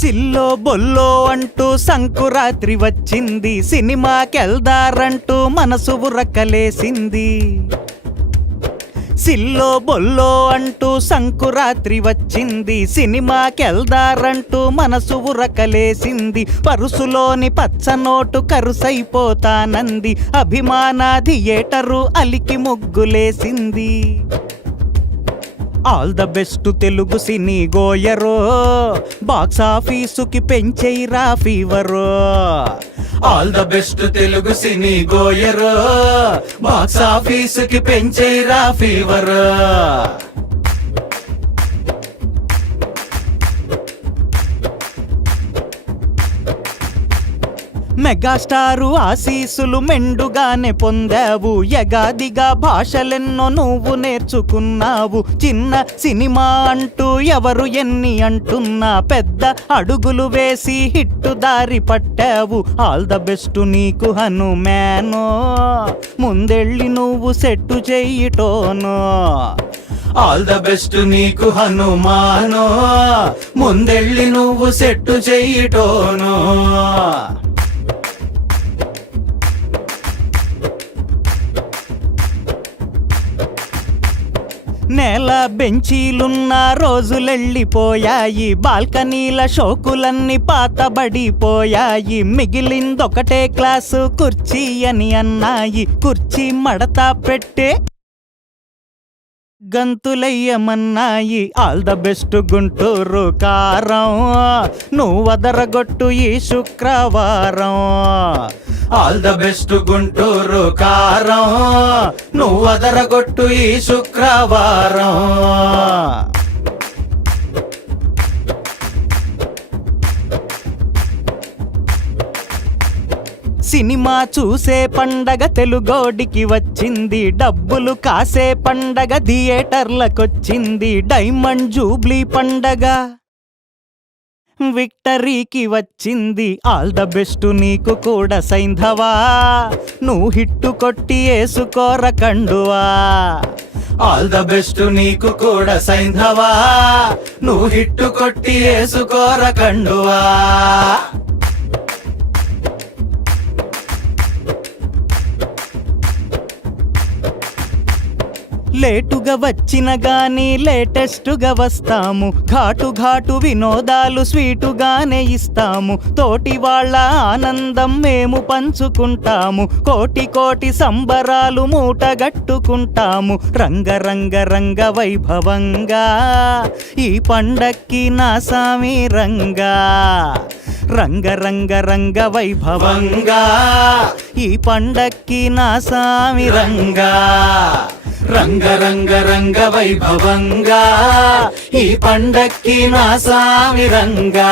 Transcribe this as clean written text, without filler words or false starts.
సిల్లో బొల్లో అంటూ సంకురాత్రి వచ్చింది, సినిమాకెళ్దారంటూ మనసు ఉరకలేసింది. సిల్లో బొల్లో అంటూ సంకురాత్రి వచ్చింది, సినిమాకెళ్దారంటూ మనసు ఉరకలేసింది. పరుసులోని పచ్చనోటు కరుసైపోతానంది, అభిమాన థియేటరు అలికి ముగ్గులేసింది. All the best Telugu cine గోయరో, బాక్స్ ఆఫీసుకి పెంచేయిరా ఫీవరో. All the best Telugu cine గోయరో, బాక్స్ ఆఫీసుకి పెంచేయిరా ఫీవరో. మెగాస్టారు ఆశీసులు మెండుగానే పొందావు, యగాదిగా భాషలెన్నో నువ్వు నేర్చుకున్నావు. చిన్న సినిమా అంటూ ఎవరు ఎన్ని అంటున్నా, పెద్ద అడుగులు వేసి హిట్టు దారి పట్టావు. ఆల్ ద బెస్ట్ నీకు హనుమానో, ముందెళ్ళి నువ్వు సెట్టు చెయ్యిటోనో. ఆల్ ద బెస్ట్ నీకు హనుమానో, ముందెళ్ళి నువ్వు సెట్టు చెయ్యిటోనో. నేల బెంచీలున్న రోజులెళ్ళిపోయాయి, బాల్కనీల షోకులన్నీ పాతబడిపోయాయి. మిగిలిందొకటే క్లాసు కుర్చీ అని అన్నాయి, కుర్చీ మడత పెట్టే గంతులయ్యమన్నాయి. ఆల్ ద బెస్ట్ గుంటూరు కారం, నువ్వదరగొట్టు ఈ శుక్రవారం. ఆల్ ద బెస్ట్ గుంటూరు కారం, నువ్వదరగొట్టు ఈ శుక్రవారం. సినిమా చూసే పండగ తెలుగోడికి వచ్చింది, డబ్బులు కాసే పండగ థియేటర్లకొచ్చింది. డైమండ్ జూబ్లీ పండగ విక్టరీకి వచ్చింది. ఆల్ ద బెస్ట్ నీకు కూడా సైంధవా, నువ్వు హిట్టు కొట్టి ఏసుకోర కండువా. ఆల్ ద బెస్ట్ నీకు కూడా సైంధవా, నువ్వు హిట్టు కొట్టి ఏసుకోర కండువా. లేటుగా వచ్చిన గాని లేటెస్టుగా వస్తాము, ఘాటు ఘాటు వినోదాలు స్వీటుగానే ఇస్తాము. తోటి వాళ్ళ ఆనందం మేము పంచుకుంటాము, కోటి కోటి సంబరాలు మూటగట్టుకుంటాము. రంగరంగ రంగ వైభవంగా ఈ పండక్కి నా సామి రంగా. రంగరంగ రంగ వైభవంగా ఈ పండక్కి నా సామి రంగా. రంగరంగ రంగ వైభవంగా ఈ పండక్కి నా సామి రంగా.